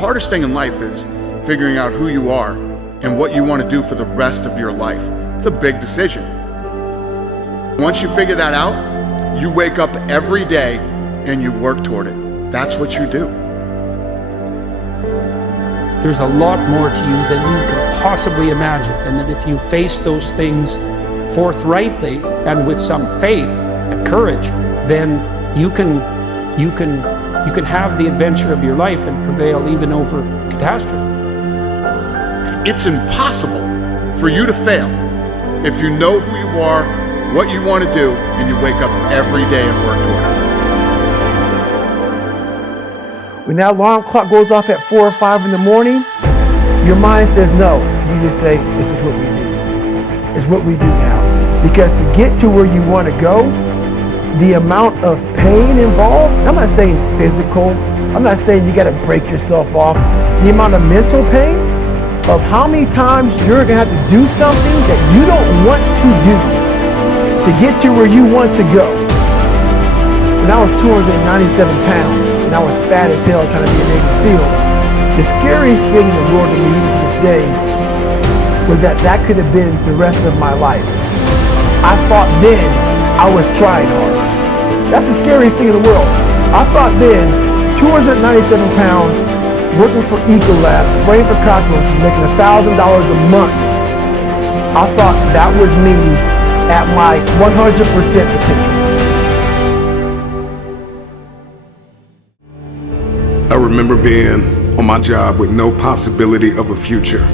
hardest thing in life is figuring out who you are and what you want to do for the rest of your life. It's a big decision. Once you figure that out, you wake up every day and you work toward it. That's what you do. There's a lot more to you than you can possibly imagine, and that if you face those things forthrightly and with some faith and courage, then you can have the adventure of your life and prevail even over catastrophe. It's impossible for you to fail if you know who you are, what you want to do, and you wake up every day and work toward it. When that alarm clock goes off at 4 or 5 in the morning, your mind says no. You just say, this is what we do. It's what we do now. Because to get to where you want to go, the amount of pain involved, I'm not saying physical, I'm not saying you got to break yourself off. The amount of mental pain of how many times you're going to have to do something that you don't want to do to get to where you want to go. When I was 297 pounds and I was fat as hell trying to be a Navy SEAL, the scariest thing in the world to me, even to this day, was that could have been the rest of my life. I thought then I was trying hard. That's the scariest thing in the world. I thought then, 297 pound, working for Ecolab, spraying for cockroaches, making $1,000 a month. I thought that was me at my 100% potential. I remember being on my job with no possibility of a future.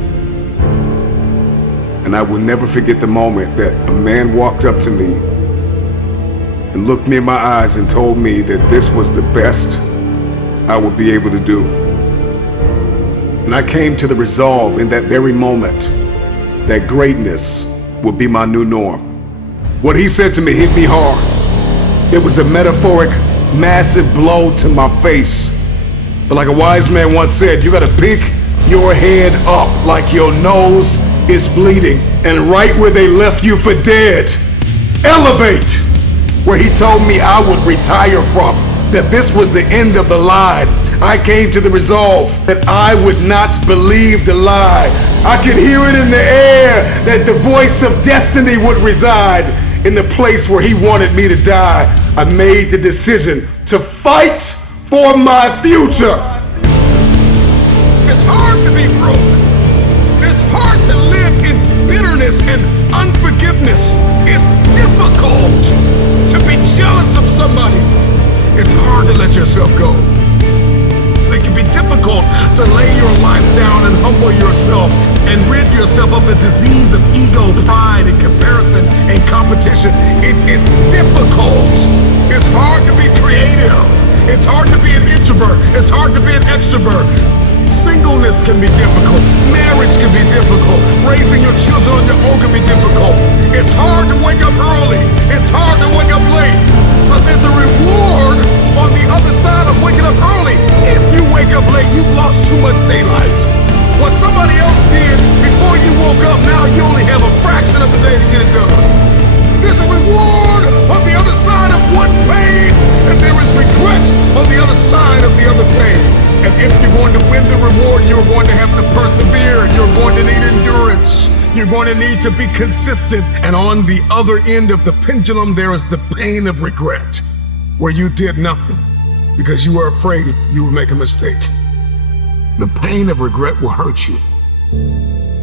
And I will never forget the moment that a man walked up to me and looked me in my eyes and told me that this was the best I would be able to do. And I came to the resolve in that very moment that greatness would be my new norm. What he said to me hit me hard. It was a metaphoric, massive blow to my face. But like a wise man once said, you gotta pick your head up like your nose is bleeding, and right where they left you for dead, elevate. Where he told me I would retire from, that this was the end of the line. I came to the resolve that I would not believe the lie. I could hear it in the air that the voice of destiny would reside in the place where he wanted me to die. I made the decision to fight for my future. It's hard to be broke. It's hard to live in bitterness and unforgiveness. It's difficult to be jealous of somebody. It's hard to let yourself go. It can be difficult to lay your life down and humble yourself and rid yourself of the disease of ego, pride, and comparison and competition. It's difficult. It's hard to be creative. It's hard to be an introvert. It's hard to be an extrovert. Singleness can be difficult. Marriage can be difficult. Raising your children on your own can be difficult. It's hard to wake up early. It's hard to wake up late. But there's a reward on the other side of waking up early. If you wake up late, you've lost too much daylight. What somebody else did before you woke up, now you only have a fraction of the day to get it done. There's a reward on the other side of one pain, and there is regret on the other side of the other pain. And if you're going to win the reward, you're going to have to persevere, and you're going to need endurance. You're going to need to be consistent. And on the other end of the pendulum, there is the pain of regret, where you did nothing because you were afraid you would make a mistake. The pain of regret will hurt you.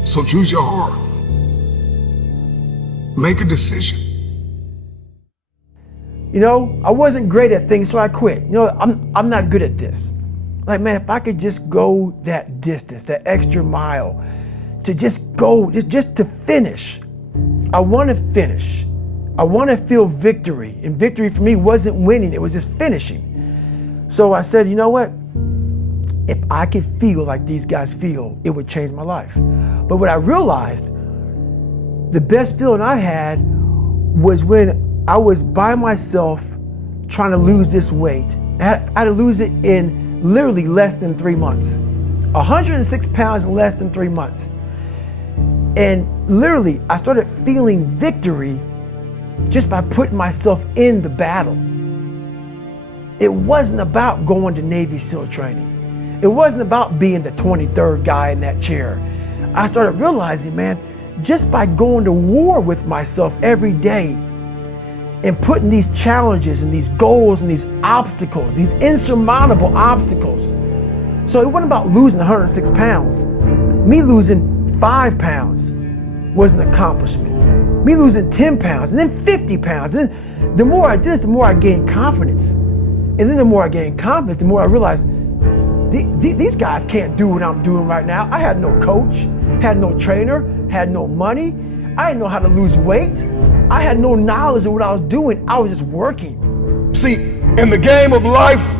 So choose your heart. Make a decision. You know, I wasn't great at things, so I quit. You know, I'm not good at this. Like, man, if I could just go that distance, that extra mile, to just go, just to finish. I want to finish. I want to feel victory. And victory for me wasn't winning, it was just finishing. So I said, you know what? If I could feel like these guys feel, it would change my life. But what I realized, the best feeling I had was when I was by myself trying to lose this weight. I had to lose it in literally less than 3 months. 106 pounds in less than 3 months. And literally, I started feeling victory just by putting myself in the battle. It wasn't about going to Navy SEAL training. It wasn't about being the 23rd guy in that chair. I started realizing, man, just by going to war with myself every day and putting these challenges and these goals and these obstacles, these insurmountable obstacles. So it wasn't about losing 106 pounds. Me losing 5 pounds was an accomplishment. Me losing 10 pounds and then 50 pounds. And then the more I did this, the more I gained confidence. And then the more I gained confidence, the more I realized these guys can't do what I'm doing right now. I had no coach, had no trainer, had no money. I didn't know how to lose weight. I had no knowledge of what I was doing. I was just working. See, in the game of life,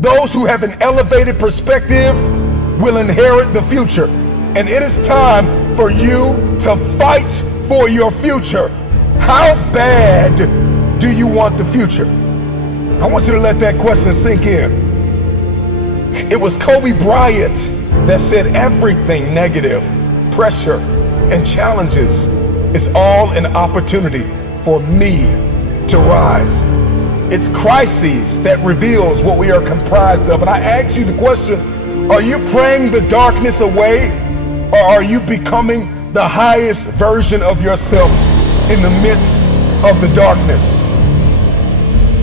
those who have an elevated perspective will inherit the future. And it is time for you to fight for your future. How bad do you want the future? I want you to let that question sink in. It was Kobe Bryant that said everything negative, pressure, and challenges is all an opportunity for me to rise. It's crises that reveals what we are comprised of. And I ask you the question, are you praying the darkness away, or are you becoming the highest version of yourself in the midst of the darkness?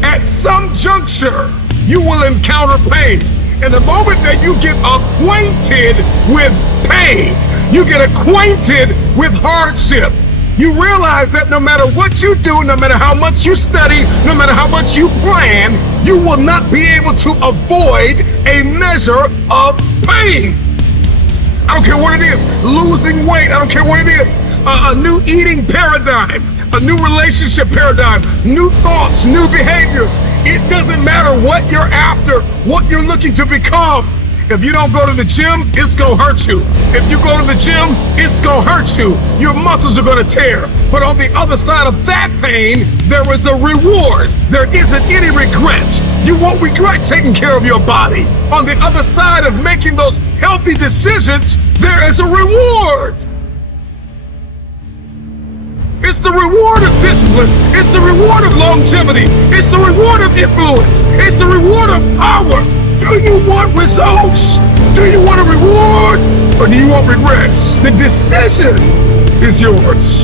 At some juncture, you will encounter pain. And the moment that you get acquainted with pain, you get acquainted with hardship, you realize that no matter what you do, no matter how much you study, no matter how much you plan, you will not be able to avoid a measure of pain. I don't care what it is, losing weight, I don't care what it is, a new eating paradigm, a new relationship paradigm, new thoughts, new behaviors. It doesn't matter what you're after, what you're looking to become. If you don't go to the gym, it's gonna hurt you. If you go to the gym, it's gonna hurt you. Your muscles are gonna tear. But on the other side of that pain, there is a reward. There isn't any regret. You won't regret taking care of your body. On the other side of making those healthy decisions, there is a reward. It's the reward of discipline. It's the reward of longevity. It's the reward of influence. It's the reward of power. Do you want results? Do you want a reward? Or do you want regrets? The decision is yours.